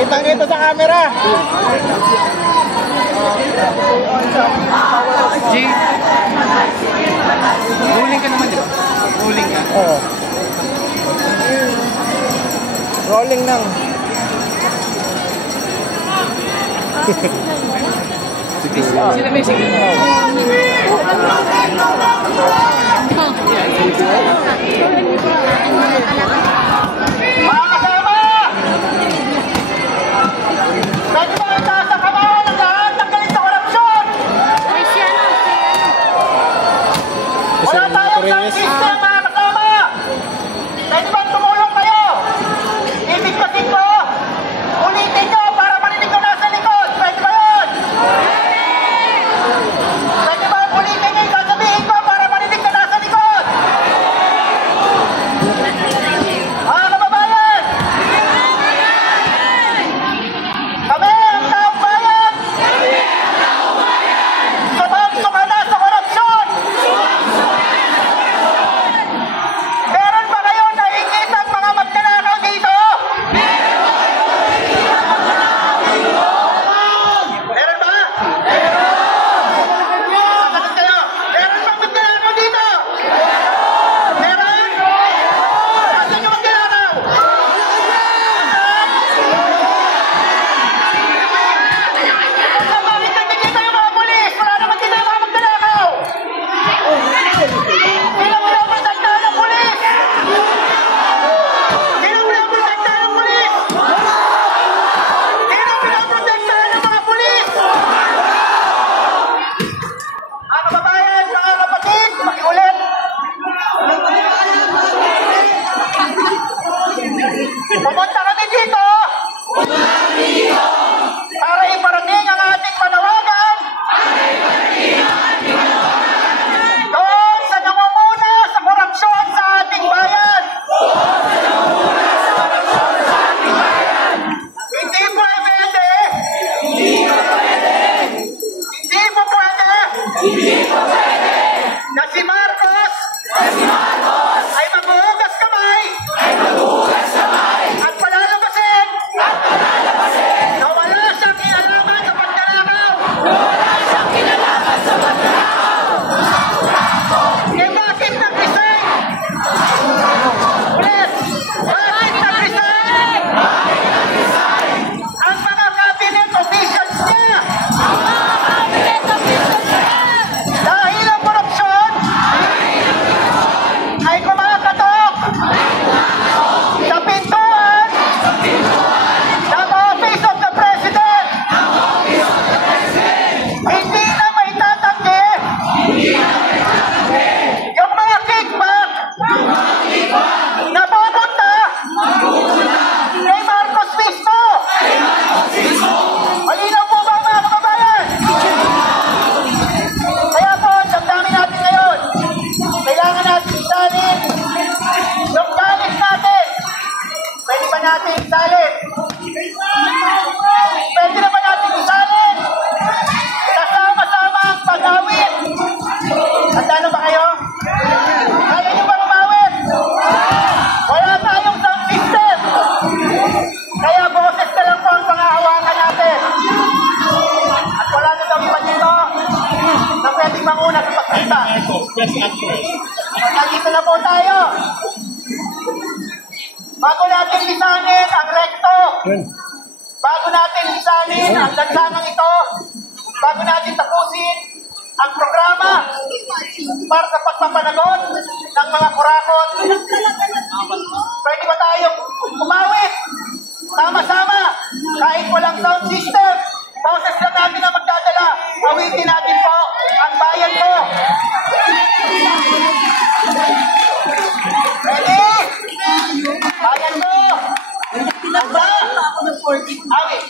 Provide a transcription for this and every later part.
Kitang-kita sa camera. G, rolling ka naman dito. Rolling ka. Oo. Rolling lang. Sila may sige. Wala tayong sound system, mga kasama! Pwede ba tumulong kayo? Ibigkasin ko! Ulitin nyo para marinig ko nasa likod! Pwede ba yun? Pwede ba ulitin nyo yung sasabihin ko para marinig ko nasa likod? Mga kababayan! Kami ang taong bayan! Subang-suka na sa korupsyon! Meron ba kayo nakikitang mga magnanakaw dito? Meron ba? Sagot kayo. Meron bang magnanakaw dito? Meron? Asan yung magnanakaw? Bakit nagkikita yung mga pulis? Wala naman dito yung mga magnanakaw. Sino pinaprotektahan ng pulis? Sino pinaprotektahan ng pulis? Sino pinaprotektahan ng mga pulis? Mga kababayan, mga kapatid, makiulit. Pumunta kami dito para iparating ang ating panawagan doon sa nangunguna sa korupsyon sa ating bayan. Hindi po pwede na si Marcos ay maghuhugas kamay at palalabasin na wala siyang kinalaman sa pagnanakaw. Eh bakit nag-resign? Ulit, bakit nag-resign? Ang mga cabinet officials niya dahil ang korupsyon ay kumakatok sa pintuan ng Office of the President. Hindi na maitatanggi yung mga kickback na pupunta kay Marcos mismo. Malinaw po ba, mga kababayan? Kaya po, damdamin natin ngayon. Kailangan natin isalin yung galit natin. Pwede ba natin isalin? Pwede na ba natin isalin? Kasama-sama ang pag-awit. At ano ba kayo? Kaya nyo ba umawit? Wala tayong sound system. Kaya boses na lang po ang pangahawakan natin. At wala na daw iba dito na pwedeng manguna sa pagkita. Nandito na po tayo. bago natin lisanin ang rekto, bago natin lisanin ang lansangang ito, bago natin tapusin ang programa para sa pagpapanagot ng mga kurakot, pwede ba tayong umawit? Sama-sama, kahit walang sound system, boses lang natin ang magdadala, awitin natin po ang bayan ko. Ready? Bayan ko! Nagsa! Awit!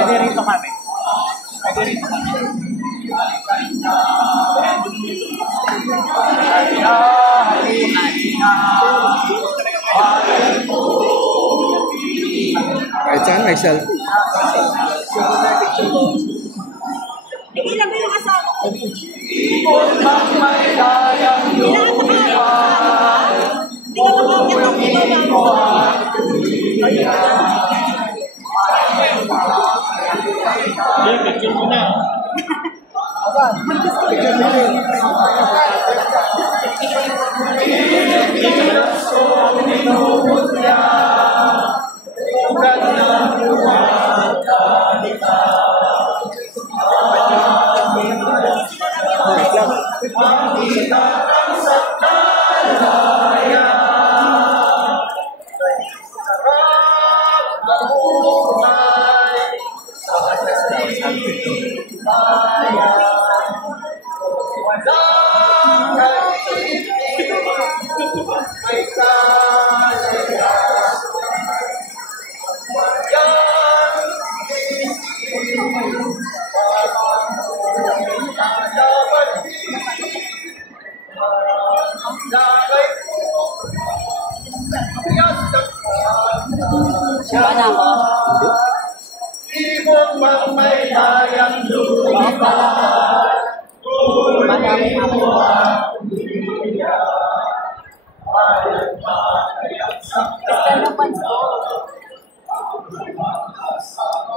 Pwede rito kami. Pwede rito kami. Kahit saan may selfie. Ilan ba yung asawa ko? Hindi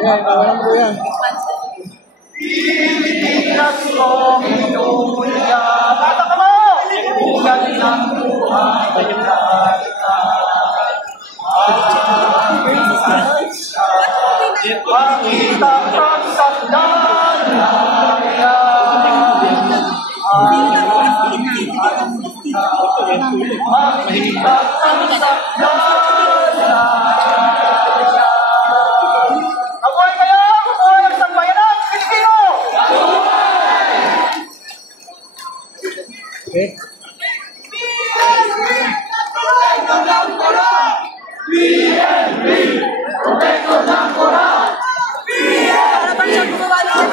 Ayan, kawalan ko yan. Bata ka mo! Makita kang sandalaya. Makita kang sandalaya. Mabuhay kayo! Mabuhay ang sambayanan! Pilipino! Okay. para bang siya gumawa ng